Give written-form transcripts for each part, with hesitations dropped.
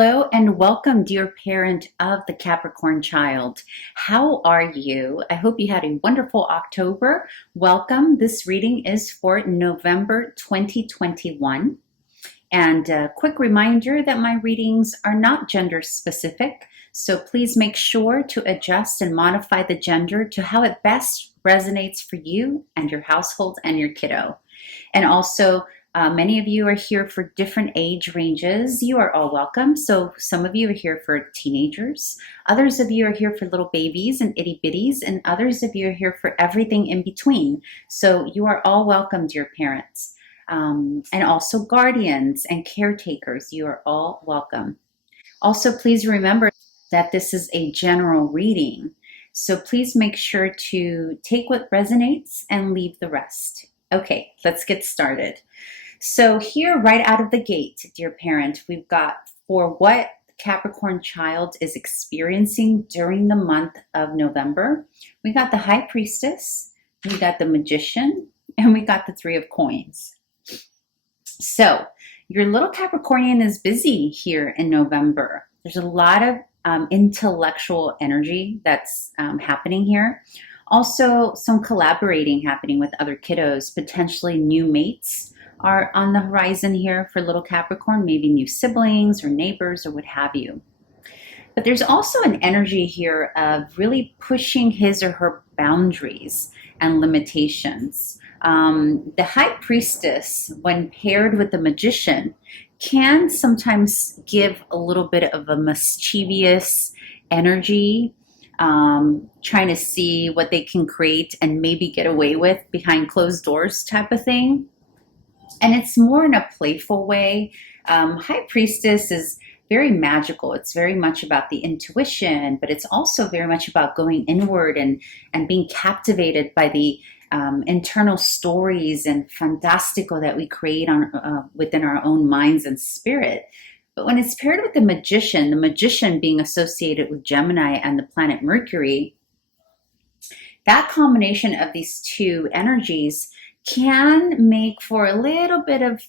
Hello and welcome, dear parent of the Capricorn child. How are you? I hope you had a wonderful October. Welcome. This reading is for November 2021. And a quick reminder that my readings are not gender specific, so please make sure to adjust and modify the gender to how it best resonates for you and your household and your kiddo. And also, many of you are here for different age ranges. You are all welcome. So some of you are here for teenagers. Others of you are here for little babies and itty bitties. And others of you are here for everything in between. So you are all welcome, dear parents. And also guardians and caretakers. You are all welcome. Also, please remember that this is a general reading. So please make sure to take what resonates and leave the rest. Okay, let's get started. So here, right out of the gate, dear parent, we've got for what Capricorn child is experiencing during the month of November. We got the High Priestess, we got the Magician, and we got the Three of Coins. So your little Capricornian is busy here in November. There's a lot of intellectual energy that's happening here. Also, some collaborating happening with other kiddos, potentially new mates are on the horizon here for little Capricorn, maybe new siblings or neighbors or what have you. But there's also an energy here of really pushing his or her boundaries and limitations. The High Priestess, when paired with the Magician, can sometimes give a little bit of a mischievous energy, trying to see what they can create and maybe get away with behind closed doors type of thing. And it's more in a playful way. High Priestess is very magical. It's very much about the intuition, but it's also very much about going inward and being captivated by the internal stories and fantastical that we create on within our own minds and spirit. But when it's paired with the Magician being associated with Gemini and the planet Mercury, that combination of these two energies can make for a little bit of,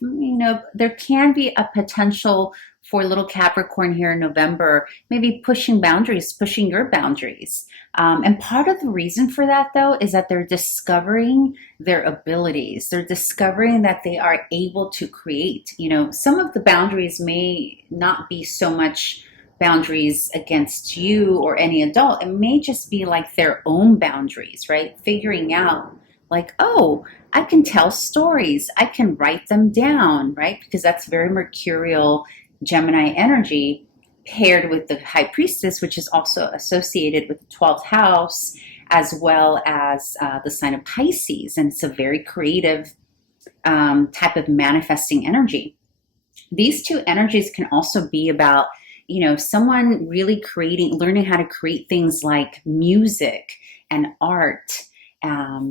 there can be a potential for little Capricorn here in November, maybe pushing your boundaries. And part of the reason for that, though, is that they're discovering their abilities. They're discovering that they are able to create. Some of the boundaries may not be so much boundaries against you or any adult. It may just be like their own boundaries, right? Figuring out like, oh, I can tell stories. I can write them down, right? Because that's very mercurial Gemini energy paired with the High Priestess, which is also associated with the 12th house, as well as the sign of Pisces. And it's a very creative type of manifesting energy. These two energies can also be about, someone really learning how to create things like music and art,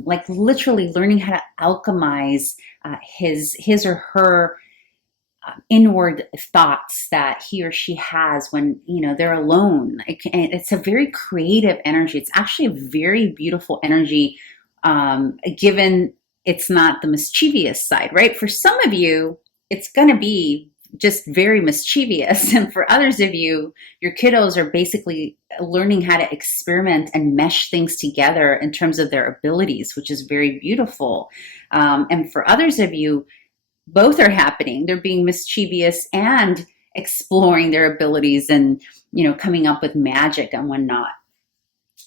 like literally learning how to alchemize his or her inward thoughts that he or she has when they're alone. It's a very creative energy. It's actually a very beautiful energy, given it's not the mischievous side, right? For some of you, it's going to be just very mischievous, and for others of you, your kiddos are basically learning how to experiment and mesh things together in terms of their abilities, which is very beautiful. And for others of you, both are happening. They're being mischievous and exploring their abilities and, coming up with magic and whatnot.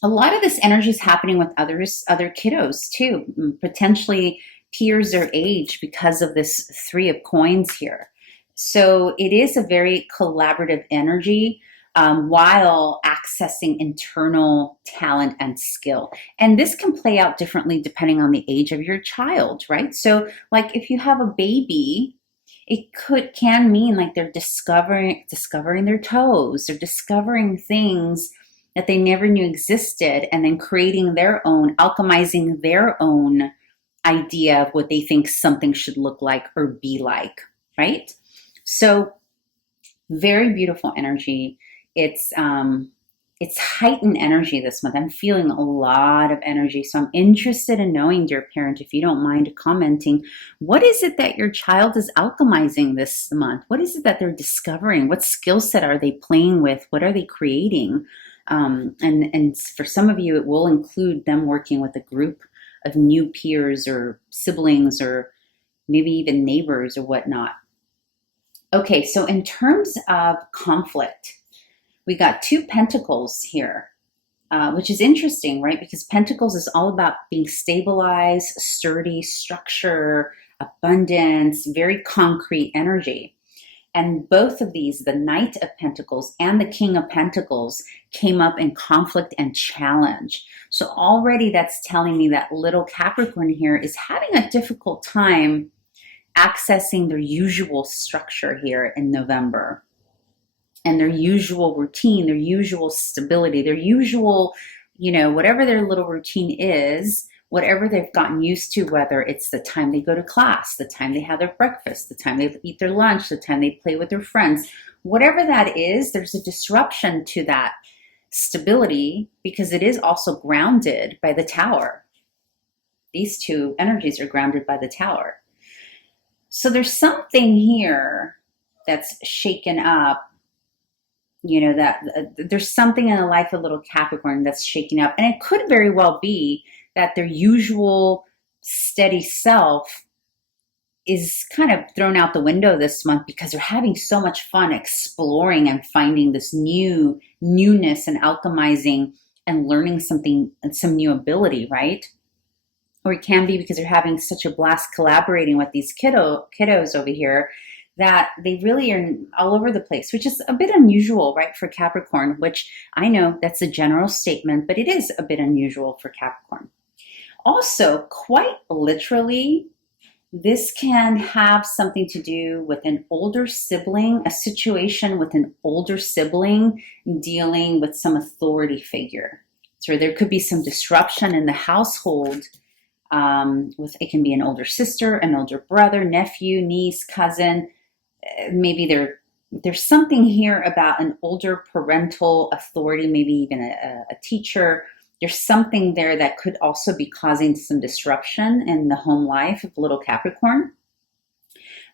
A lot of this energy is happening with other kiddos too, potentially peers their age because of this Three of Coins here. So it is a very collaborative energy, while accessing internal talent and skill. And this can play out differently depending on the age of your child, right? So like if you have a baby, it can mean like they're discovering their toes. They're discovering things that they never knew existed, and then creating their own, alchemizing their own idea of what they think something should look like or be like, right? So very beautiful energy. It's it's heightened energy this month. I'm feeling a lot of energy. So I'm interested in knowing, dear parent, if you don't mind commenting, what is it that your child is alchemizing this month? What is it that they're discovering? What skill set are they playing with? What are they creating? And for some of you, it will include them working with a group of new peers or siblings or maybe even neighbors or whatnot. Okay, so in terms of conflict, we got 2 pentacles here, which is interesting, right? Because pentacles is all about being stabilized, sturdy, structure, abundance, very concrete energy. And both of these, the Knight of Pentacles and the King of Pentacles, came up in conflict and challenge. So already that's telling me that little Capricorn here is having a difficult time accessing their usual structure here in November, and their usual routine, their usual stability, their usual, whatever their little routine is, whatever they've gotten used to, whether it's the time they go to class, the time they have their breakfast, the time they eat their lunch, the time they play with their friends, whatever that is, there's a disruption to that stability because it is also grounded by the Tower. These 2 energies are grounded by the Tower. So there's something here that's shaken up, that there's something in the life of little Capricorn that's shaking up. And it could very well be that their usual steady self is kind of thrown out the window this month because they're having so much fun exploring and finding this newness and alchemizing and learning something and some new ability, right? Or it can be because they're having such a blast collaborating with these kiddos over here that they really are all over the place, which is a bit unusual, right, for Capricorn, which I know that's a general statement, but it is a bit unusual for Capricorn. Also, quite literally, this can have something to do with an older sibling, a situation with an older sibling dealing with some authority figure. So there could be some disruption in the household. It can be an older sister, an older brother, nephew, niece, cousin. Maybe there's something here about an older parental authority, maybe even a teacher. There's something there that could also be causing some disruption in the home life of little Capricorn.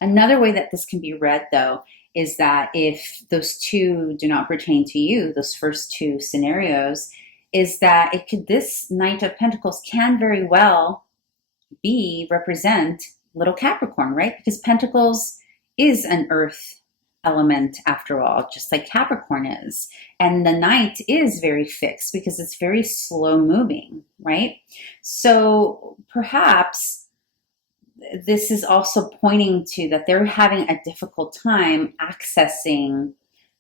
Another way that this can be read, though, is that if those 2 do not pertain to you, those first 2 scenarios, is that this Knight of Pentacles can very well represent little Capricorn, right? Because Pentacles is an earth element after all, just like Capricorn is. And the Knight is very fixed because it's very slow moving, right? So perhaps this is also pointing to that they're having a difficult time accessing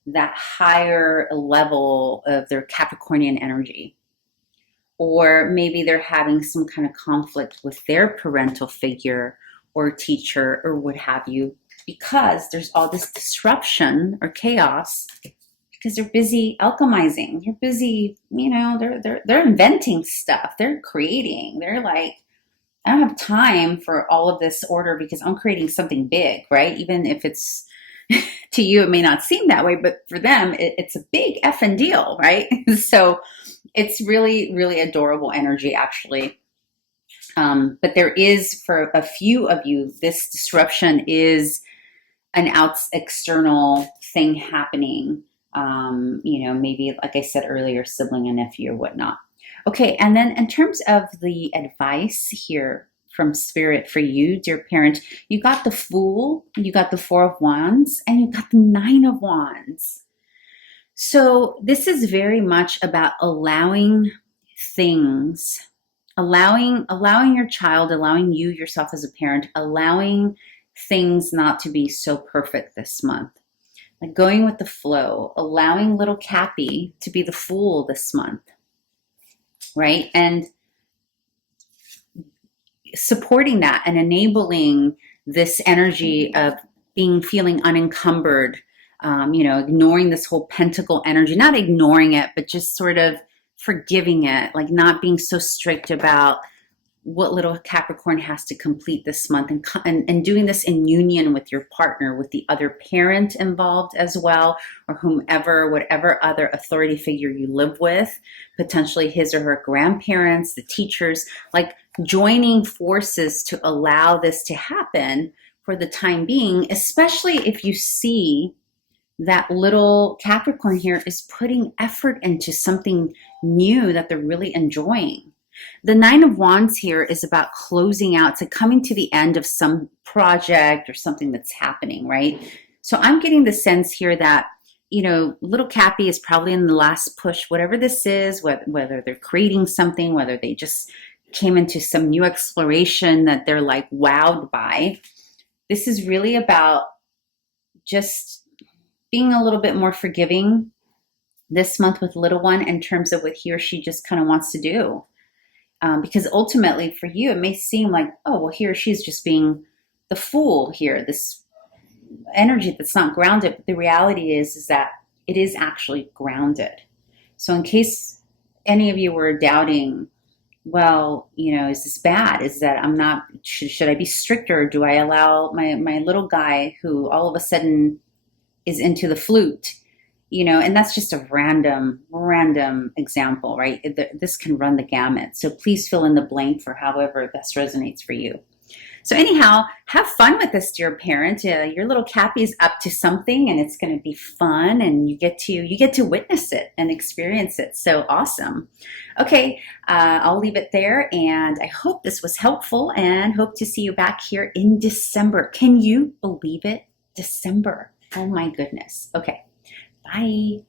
that higher level of their Capricornian energy. Or maybe they're having some kind of conflict with their parental figure or teacher or what have you, because there's all this disruption or chaos because they're busy alchemizing. They're busy, they're inventing stuff. They're creating. They're like, I don't have time for all of this order because I'm creating something big, right? Even if it's to you, it may not seem that way, but for them, it's a big effing deal, right? So it's really, really adorable energy, actually. But there is, for a few of you, this disruption is an external thing happening. Maybe, like I said earlier, sibling, a nephew, or whatnot. Okay, and then in terms of the advice here from Spirit for you, dear parent, you got the Fool, you got the 4 of Wands, and you got the 9 of Wands. So this is very much about allowing things, allowing your child, allowing you yourself as a parent, allowing things not to be so perfect this month. Like going with the flow, allowing little Cappy to be the Fool this month, right? And supporting that and enabling this energy of feeling unencumbered, ignoring this whole pentacle energy, not ignoring it, but just sort of forgiving it, like not being so strict about what little Capricorn has to complete this month, and doing this in union with your partner, with the other parent involved as well, or whomever, whatever other authority figure you live with, potentially his or her grandparents, the teachers, like joining forces to allow this to happen for the time being, especially if you see that little Capricorn here is putting effort into something new that they're really enjoying. The Nine of Wands here is about closing out, to coming to the end of some project or something that's happening, right? So I'm getting the sense here that, you know, little Cappy is probably in the last push, whatever this is, whether they're creating something, whether they just came into some new exploration that they're like wowed by. This is really about just being a little bit more forgiving this month with little one in terms of what he or she just kind of wants to do. Because ultimately for you, it may seem like, oh, well, he or she's just being the fool here, this energy that's not grounded. But the reality is that it is actually grounded. So in case any of you were doubting, well, you know, is this bad? Is that I'm not, should I be stricter? Do I allow my little guy who all of a sudden is into the flute? You know, and that's just a random example, right? This can run the gamut. So please fill in the blank for however best resonates for you. So anyhow, have fun with this, dear parent. Your little Cappy is up to something, and it's going to be fun, and you get to witness it and experience it. So awesome. Okay, I'll leave it there, and I hope this was helpful, and hope to see you back here in December. Can you believe it? December. Oh my goodness. Okay. Bye.